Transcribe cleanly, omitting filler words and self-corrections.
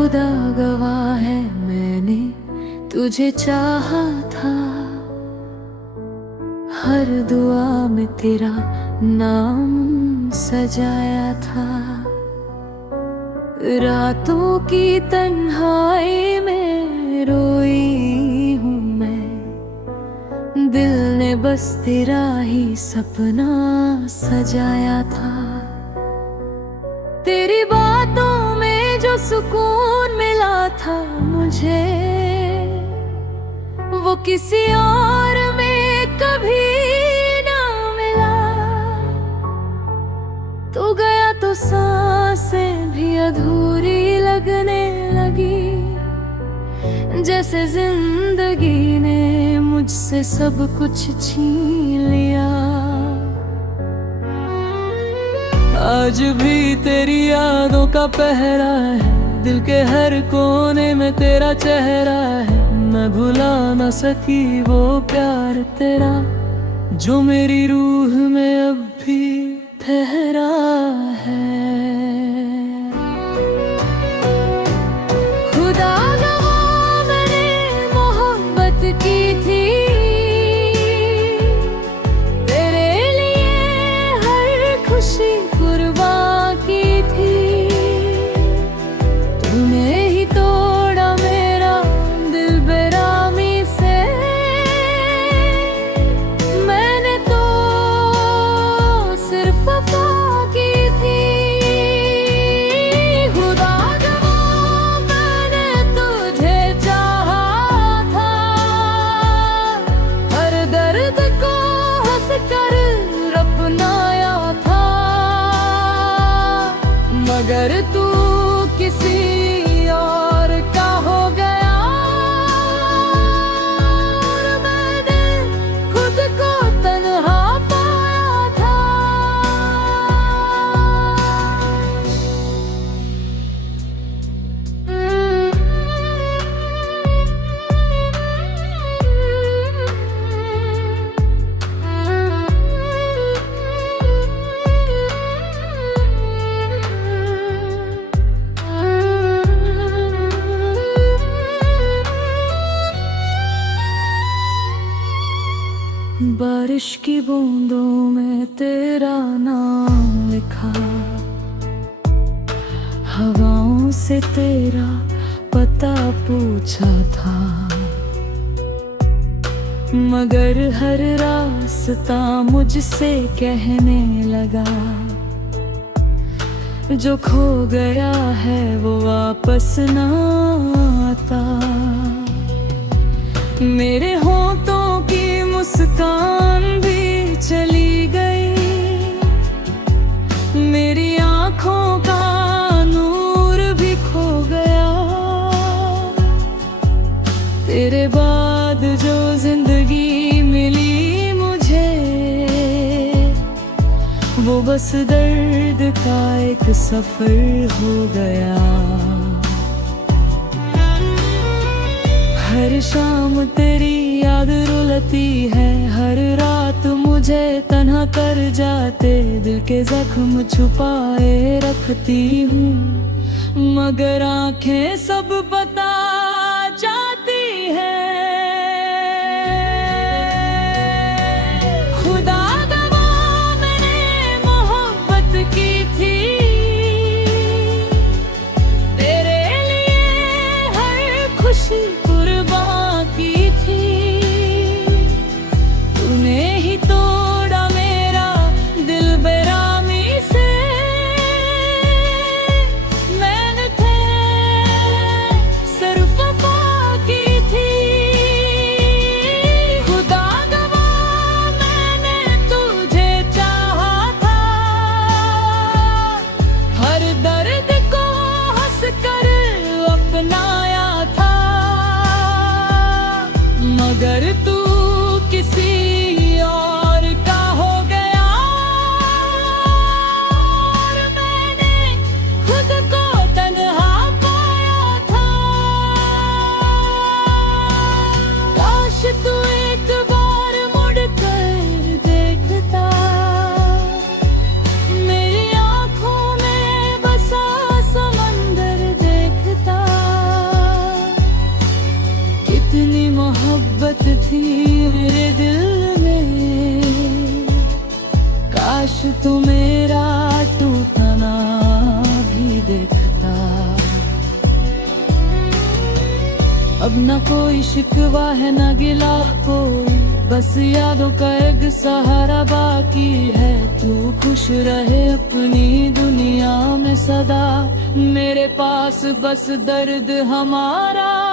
खुदा गवाह है मैंने तुझे चाहा था, हर दुआ में तेरा नाम सजाया था। रातों की तन्हाई में रोई हूँ मैं, दिल ने बस तेरा ही सपना सजाया था। तेरी बातों में जो सुकून मिला था मुझे, वो किसी और में कभी ना मिला। तू गया तो सांसें भी अधूरी लगने लगी, जैसे जिंदगी ने मुझसे सब कुछ छीन लिया। आज भी तेरी यादों का पहरा है, दिल के हर कोने में तेरा चेहरा है। मैं भुला न सकी वो प्यार तेरा, जो मेरी रूह में अब भी ठहरा है। खुदा गवाह मैंने मोहब्बत की थी, तेरे लिए हर खुशी कुर्बान की थी। तूने ही तोड़ा मेरा दिल बेरामी से, मैंने तो सिर्फ वफा की थी। खुदा गवाह मैंने तुझे चाहा था, हर दर्द को हंस कर अपनाया था। मगर तू किसी और का हो गया, और मैंने खुद को तन्हा पाया था। बारिश की बूंदों में तेरा नाम लिखा, हवाओं से तेरा पता पूछा था। मगर हर रास्ता मुझसे कहने लगा, जो खो गया है वो वापस ना आता। मेरे होठों की मुस्कान भी चली गई, मेरी आँखों का नूर भी खो गया। तेरे बाद जो जिंदगी मिली मुझे, वो बस दर्द का एक सफर हो गया। हर शाम तेरी याद रुलती है, हर रात मुझे तन्हा कर जाते। दिल के जख्म छुपाए रखती हूँ, मगर आंखें सब बता जाती है। खुदा गवाह मैंने मोहब्बत की थी, तेरे लिए हर खुशी कुर्बान की थी। तूने ही तोड़ा मेरा दिल बेरामी से, मैंने थे सिर्फ अब न कोई शिकवा है न गिला कोई, बस यादों का एक सहारा बाकी है। तू खुश रहे अपनी दुनिया में सदा, मेरे पास बस दर्द हमारा।